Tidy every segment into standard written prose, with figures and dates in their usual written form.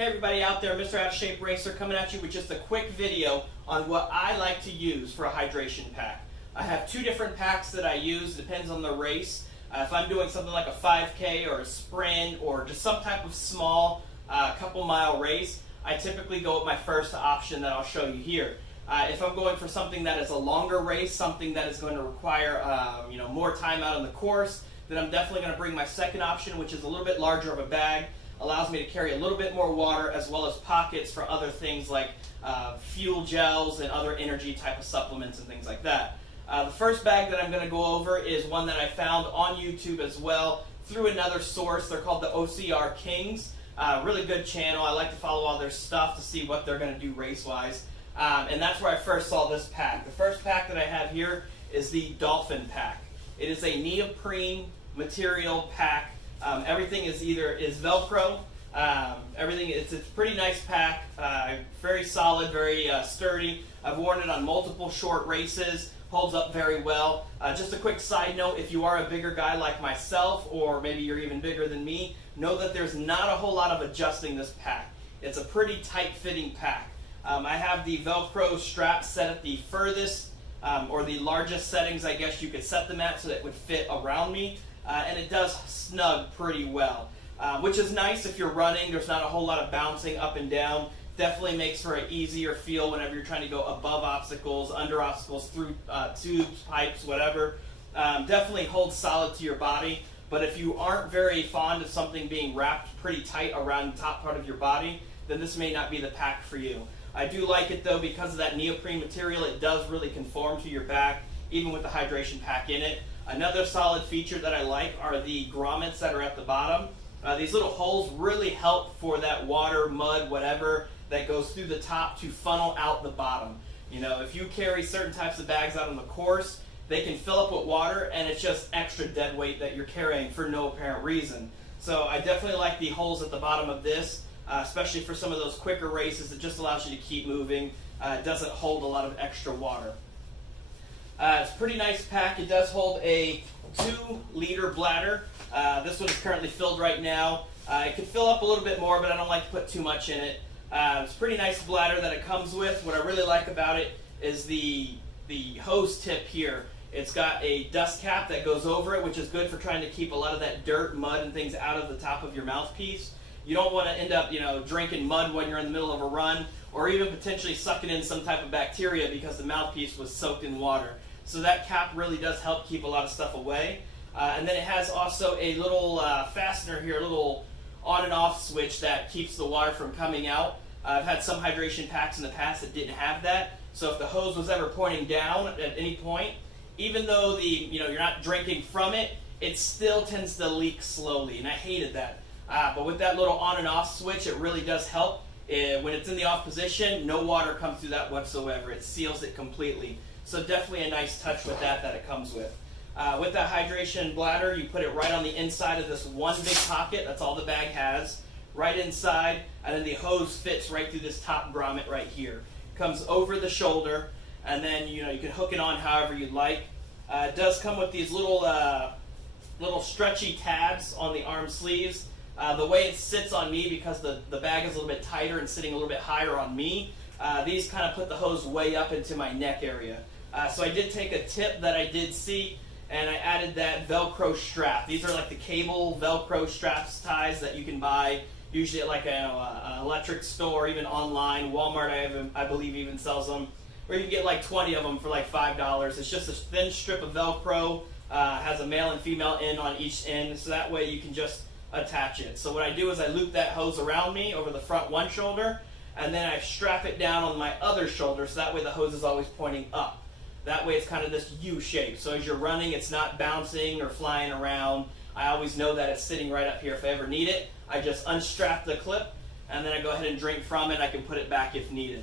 Hey everybody out there, Mr. Outtashaperacer coming at you with just a quick video on what I like to use for a hydration pack. I have two different packs that I use, depends on the race. If I'm doing something like a 5K or a sprint or just some type of small couple mile race, I typically go with my first option that I'll show you here. If I'm going for something that is a longer race, something that is going to require more time out on the course, then I'm definitely going to bring my second option, which is a little bit larger of a bag. Allows me to carry a little bit more water as well as pockets for other things like fuel gels and other energy type of supplements and things like that. The first bag that I'm going to go over is one that I found on YouTube as well through another source. They're called the OCR Kings. Really good channel. I like to follow all their stuff to see what they're going to do race-wise. And that's where I first saw this pack. The first pack that I have here is the Dolfinpack. It is a neoprene material pack. Everything is Velcro. It's a pretty nice pack, very solid, very sturdy. I've worn it on multiple short races, holds up very well. Just a quick side note, if you are a bigger guy like myself, or maybe you're even bigger than me, know that there's not a whole lot of adjusting this pack. It's a pretty tight fitting pack. I have the Velcro strap set at the furthest or the largest settings I guess you could set them at so that it would fit around me. And it does snug pretty well, which is nice if you're running. There's not a whole lot of bouncing up and down. Definitely makes for an easier feel whenever you're trying to go above obstacles, under obstacles, through tubes, pipes, whatever. Definitely holds solid to your body. But if you aren't very fond of something being wrapped pretty tight around the top part of your body, then this may not be the pack for you. I do like it though because of that neoprene material. It does really conform to your back, even with the hydration pack in it. Another solid feature that I like are the grommets that are at the bottom. These little holes really help for that water, mud, whatever that goes through the top to funnel out the bottom. You know, if you carry certain types of bags out on the course, they can fill up with water and it's just extra dead weight that you're carrying for no apparent reason. So I definitely like the holes at the bottom of this, especially for some of those quicker races. It just allows you to keep moving. It doesn't hold a lot of extra water. It's a pretty nice pack. It does hold a 2-liter bladder. This one is currently filled right now. It could fill up a little bit more, but I don't like to put too much in it. It's a pretty nice bladder that it comes with. What I really like about it is the hose tip here. It's got a dust cap that goes over it, which is good for trying to keep a lot of that dirt, mud, and things out of the top of your mouthpiece. You don't want to end up, drinking mud when you're in the middle of a run, or even potentially sucking in some type of bacteria because the mouthpiece was soaked in water. So that cap really does help keep a lot of stuff away. And then it has also a little fastener here, a little on and off switch that keeps the water from coming out. I've had some hydration packs in the past that didn't have that. So if the hose was ever pointing down at any point, even though you're not drinking from it, it still tends to leak slowly, and I hated that. But with that little on and off switch, it really does help. When it's in the off position, no water comes through that whatsoever. It seals it completely. So definitely a nice touch with that it comes with. With that hydration bladder, you put it right on the inside of this one big pocket. That's all the bag has. Right inside, and then the hose fits right through this top grommet right here. Comes over the shoulder, and then you can hook it on however you'd like. It does come with these little stretchy tabs on the arm sleeves. The way it sits on me, because the bag is a little bit tighter and sitting a little bit higher on me, these kind of put the hose way up into my neck area. So I did take a tip that I did see, and I added that Velcro strap. These are like the cable Velcro straps ties that you can buy usually at like an electric store, even online. Walmart, I believe, even sells them. Or you can get like 20 of them for like $5. It's just a thin strip of Velcro. Has a male and female end on each end, so that way you can just attach it. So what I do is I loop that hose around me over the front one shoulder, and then I strap it down on my other shoulder, so that way the hose is always pointing up. That way it's kind of this U shape. So as you're running, it's not bouncing or flying around. I always know that it's sitting right up here. If I ever need it, I just unstrap the clip, and then I go ahead and drink from it. I can put it back if needed.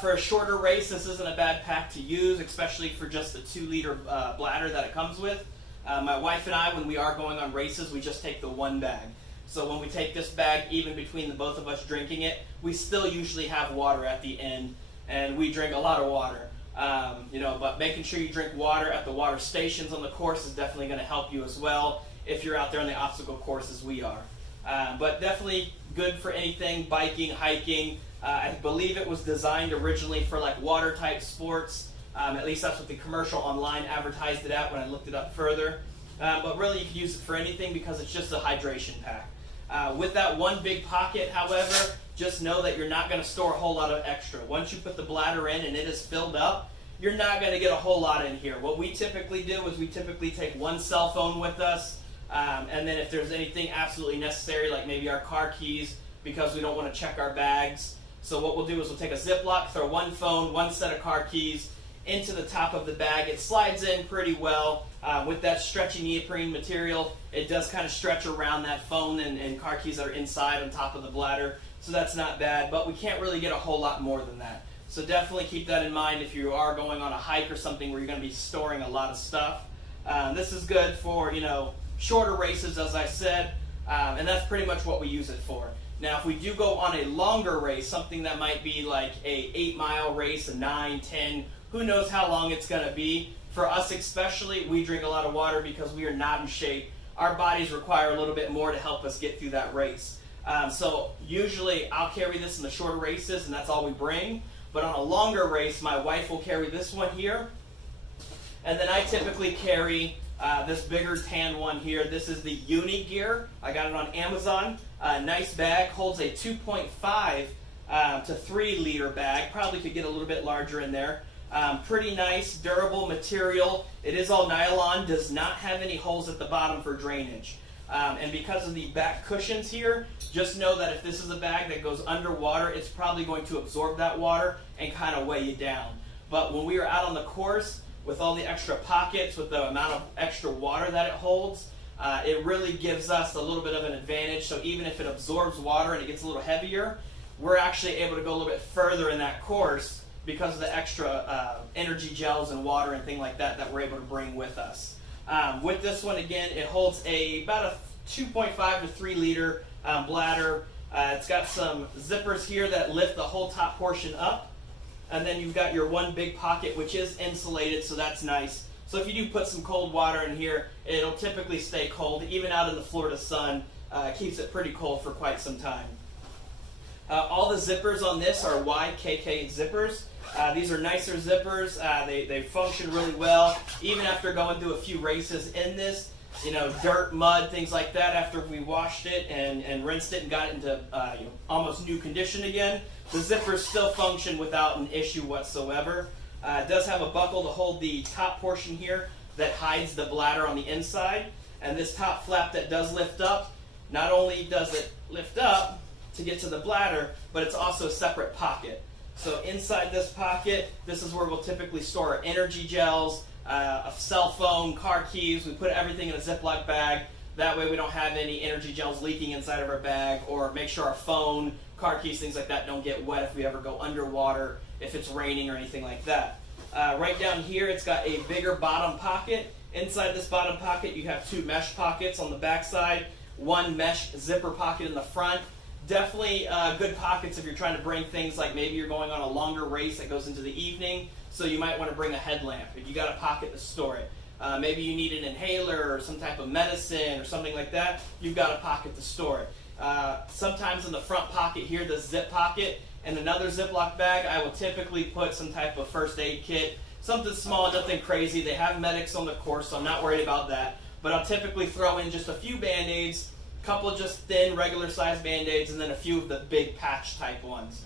For a shorter race, this isn't a bad pack to use, especially for just the 2-liter bladder that it comes with. My wife and I, when we are going on races, we just take the one bag. So when we take this bag, even between the both of us drinking it, we still usually have water at the end, and we drink a lot of water. But making sure you drink water at the water stations on the course is definitely going to help you as well if you're out there on the obstacle course as we are. But definitely good for anything, biking, hiking. I believe it was designed originally for like water type sports. At least that's what the commercial online advertised it at when I looked it up further. But really you can use it for anything because it's just a hydration pack. With that one big pocket, however, just know that you're not going to store a whole lot of extra. Once you put the bladder in and it is filled up, you're not going to get a whole lot in here. What we typically do is we typically take one cell phone with us, and then if there's anything absolutely necessary, like maybe our car keys, because we don't want to check our bags. So what we'll do is we'll take a Ziploc, throw one phone, one set of car keys into the top of the bag. It slides in pretty well. With that stretchy neoprene material, it does kind of stretch around that phone and car keys that are inside on top of the bladder. So that's not bad, but we can't really get a whole lot more than that. So definitely keep that in mind if you are going on a hike or something where you're going to be storing a lot of stuff. This is good for, shorter races, as I said, and that's pretty much what we use it for. Now, if we do go on a longer race, something that might be like a 8-mile race, a 9, 10, who knows how long it's going to be. For us especially, we drink a lot of water because we are not in shape. Our bodies require a little bit more to help us get through that race. So usually I'll carry this in the shorter races and that's all we bring. But on a longer race, my wife will carry this one here. And then I typically carry this bigger tan one here. This is the Unigear. I got it on Amazon. Nice bag, holds a 2.5 to 3 liter bag. Probably could get a little bit larger in there. Pretty nice, durable material. It is all nylon, does not have any holes at the bottom for drainage. And because of the back cushions here, just know that if this is a bag that goes underwater, it's probably going to absorb that water and kind of weigh you down. But when we are out on the course, with all the extra pockets, with the amount of extra water that it holds, it really gives us a little bit of an advantage. So even if it absorbs water and it gets a little heavier, we're actually able to go a little bit further in that course because of the extra energy gels and water and things like that that we're able to bring with us. With this one, again, it holds about a 2.5 to 3 liter bladder. It's got some zippers here that lift the whole top portion up. And then you've got your one big pocket, which is insulated, so that's nice. So if you do put some cold water in here, it'll typically stay cold. Even out in the Florida sun, keeps it pretty cold for quite some time. All the zippers on this are YKK zippers. These are nicer zippers. They function really well. Even after going through a few races in this, dirt, mud, things like that, after we washed it and rinsed it and got it into almost new condition again, the zippers still function without an issue whatsoever. It does have a buckle to hold the top portion here that hides the bladder on the inside. And this top flap that does lift up, not only does it lift up to get to the bladder, but it's also a separate pocket. So inside this pocket, this is where we'll typically store our energy gels, a cell phone, car keys. We put everything in a Ziploc bag. That way we don't have any energy gels leaking inside of our bag, or make sure our phone, car keys, things like that don't get wet if we ever go underwater, if it's raining or anything like that. Right down here, it's got a bigger bottom pocket. Inside this bottom pocket, you have 2 mesh pockets on the back side, 1 mesh zipper pocket in the front. Definitely good pockets if you're trying to bring things like maybe you're going on a longer race that goes into the evening, so you might want to bring a headlamp if you got a pocket to store it. Maybe you need an inhaler or some type of medicine or something like that, you've got a pocket to store it. Sometimes in the front pocket here, the zip pocket, and another Ziploc bag, I will typically put some type of first aid kit, something small, nothing crazy. They have medics on the course, so I'm not worried about that. But I'll typically throw in just a few Band-Aids, a couple of just thin, regular-sized Band-Aids, and then a few of the big patch-type ones.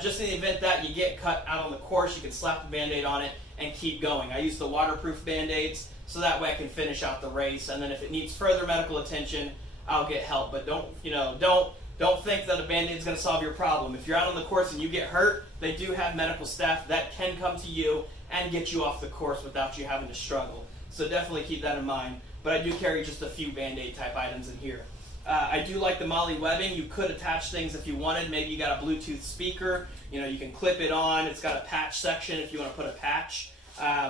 Just in the event that you get cut out on the course, you can slap the Band-Aid on it and keep going. I use the waterproof Band-Aids, so that way I can finish out the race. And then if it needs further medical attention, I'll get help. But don't think that a Band-Aid is going to solve your problem. If you're out on the course and you get hurt, they do have medical staff that can come to you and get you off the course without you having to struggle. So definitely keep that in mind. But I do carry just a few Band-Aid type items in here. I do like the Molly webbing. You could attach things if you wanted. Maybe you got a Bluetooth speaker. You can clip it on. It's got a patch section if you want to put a patch.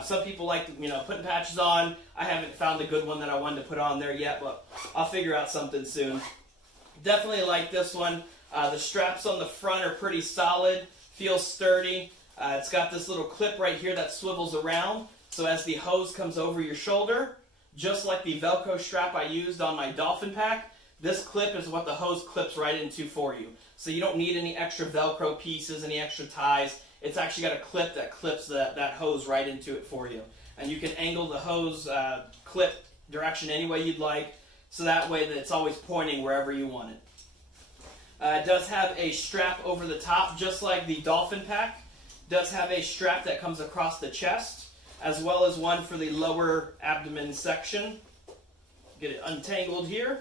Some people like putting patches on. I haven't found a good one that I wanted to put on there yet, but I'll figure out something soon. Definitely like this one. The straps on the front are pretty solid. Feels sturdy. It's got this little clip right here that swivels around. So as the hose comes over your shoulder, just like the Velcro strap I used on my Dolfinpack, This clip is what the hose clips right into for you. So you don't need any extra Velcro pieces, any extra ties. It's actually got a clip that clips that hose right into it for you. And you can angle the hose clip direction any way you'd like, so that way that it's always pointing wherever you want it. It does have a strap over the top, just like the Dolfinpack. Does have a strap that comes across the chest, as well as one for the lower abdomen section. Get it untangled here.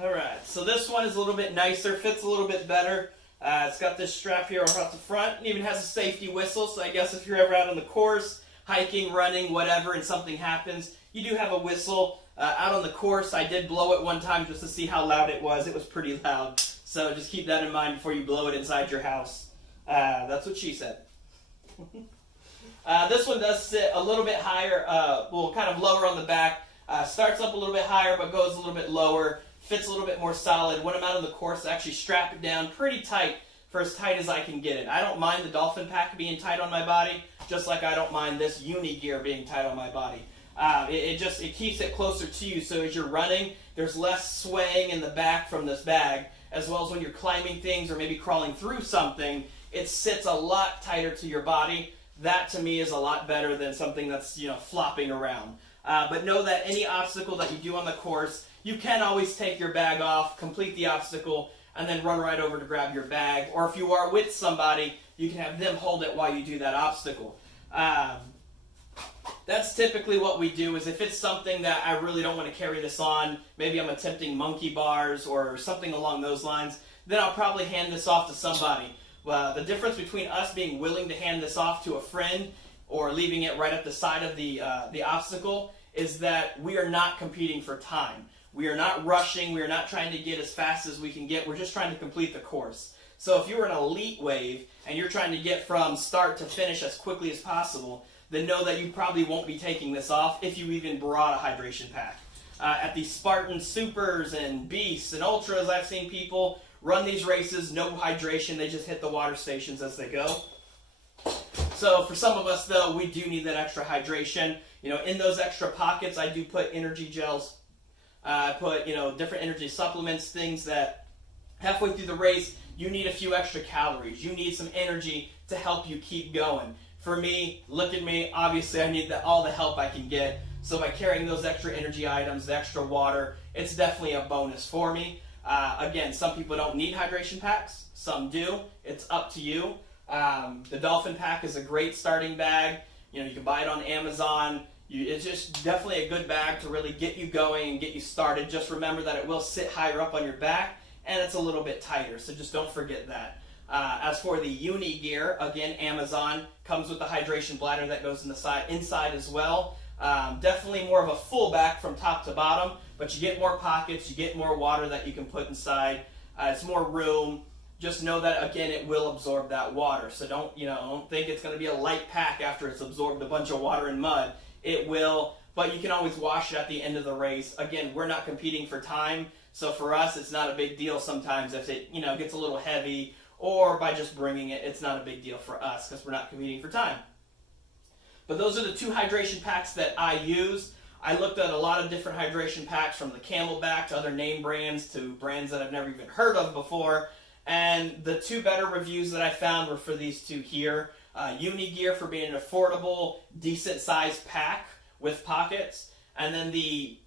Alright, so this one is a little bit nicer, fits a little bit better. It's got this strap here across the front, and even has a safety whistle, so I guess if you're ever out on the course, hiking, running, whatever, and something happens, you do have a whistle. Out on the course, I did blow it one time just to see how loud it was. It was pretty loud, so just keep that in mind before you blow it inside your house. That's what she said. This one does sit a little bit higher, well, kind of lower on the back. Starts up a little bit higher, but goes a little bit lower. Fits a little bit more solid. When I'm out on the course, I actually strap it down pretty tight for as tight as I can get it. I don't mind the Dolfinpack being tight on my body, just like I don't mind this Unigear being tight on my body. It keeps it closer to you, so as you're running, there's less swaying in the back from this bag, as well as when you're climbing things or maybe crawling through something, it sits a lot tighter to your body. That to me is a lot better than something that's, flopping around. But know that any obstacle that you do on the course, you can always take your bag off, complete the obstacle, and then run right over to grab your bag. Or if you are with somebody, you can have them hold it while you do that obstacle. That's typically what we do, is if it's something that I really don't want to carry this on, maybe I'm attempting monkey bars or something along those lines, then I'll probably hand this off to somebody. The difference between us being willing to hand this off to a friend or leaving it right at the side of the obstacle is that we are not competing for time. We are not rushing. We are not trying to get as fast as we can get. We're just trying to complete the course. So if you're an elite wave and you're trying to get from start to finish as quickly as possible, then know that you probably won't be taking this off if you even brought a hydration pack. At these Spartan Supers and Beasts and Ultras, I've seen people run these races, no hydration. They just hit the water stations as they go. So for some of us, though, we do need that extra hydration. In those extra pockets, I do put energy gels. I put, different energy supplements, things that halfway through the race, you need a few extra calories. You need some energy to help you keep going. For me, look at me, obviously I need all the help I can get. So by carrying those extra energy items, the extra water, it's definitely a bonus for me. Again, some people don't need hydration packs. Some do. It's up to you. The Dolfinpack is a great starting bag. You can buy it on Amazon. It's just definitely a good bag to really get you going and get you started. Just remember that it will sit higher up on your back, and it's a little bit tighter, so just don't forget that. As for the Unigear, again, Amazon comes with the hydration bladder that goes inside as well. Definitely more of a full back from top to bottom, but you get more pockets, you get more water that you can put inside. It's more room. Just know that, again, it will absorb that water. So don't think it's going to be a light pack after it's absorbed a bunch of water and mud. It will, but you can always wash it at the end of the race. Again, we're not competing for time, so for us, it's not a big deal sometimes if it gets a little heavy, or by just bringing it, it's not a big deal for us because we're not competing for time. But those are the two hydration packs that I use. I looked at a lot of different hydration packs, from the Camelback to other name brands to brands that I've never even heard of before. And the two better reviews that I found were for these two here. Unigear for being an affordable, decent-sized pack with pockets. And then the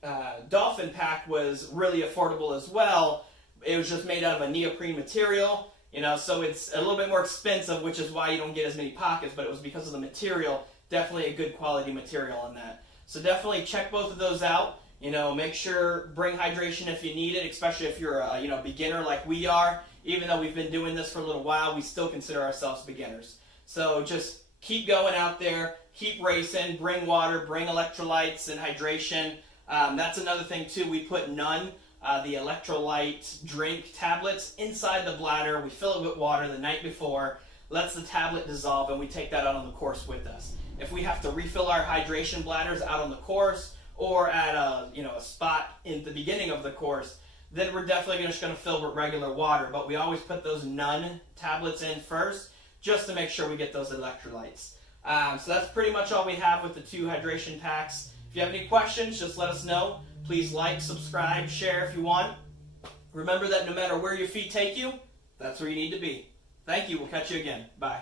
Dolfinpack was really affordable as well. It was just made out of a neoprene material, so it's a little bit more expensive, which is why you don't get as many pockets, but it was because of the material. Definitely a good quality material on that. So definitely check both of those out. Make sure, bring hydration if you need it, especially if you're a beginner like we are. Even though we've been doing this for a little while, we still consider ourselves beginners. So just keep going out there, keep racing, bring water, bring electrolytes and hydration. That's another thing too. We put none, the electrolyte drink tablets, inside the bladder. We fill it with water the night before, lets the tablet dissolve, and we take that out on the course with us. If we have to refill our hydration bladders out on the course or at a spot in the beginning of the course, then we're definitely just going to fill with regular water. But we always put those none tablets in first, just to make sure we get those electrolytes. So that's pretty much all we have with the two hydration packs. If you have any questions, just let us know. Please like, subscribe, share if you want. Remember that no matter where your feet take you, that's where you need to be. Thank you. We'll catch you again. Bye.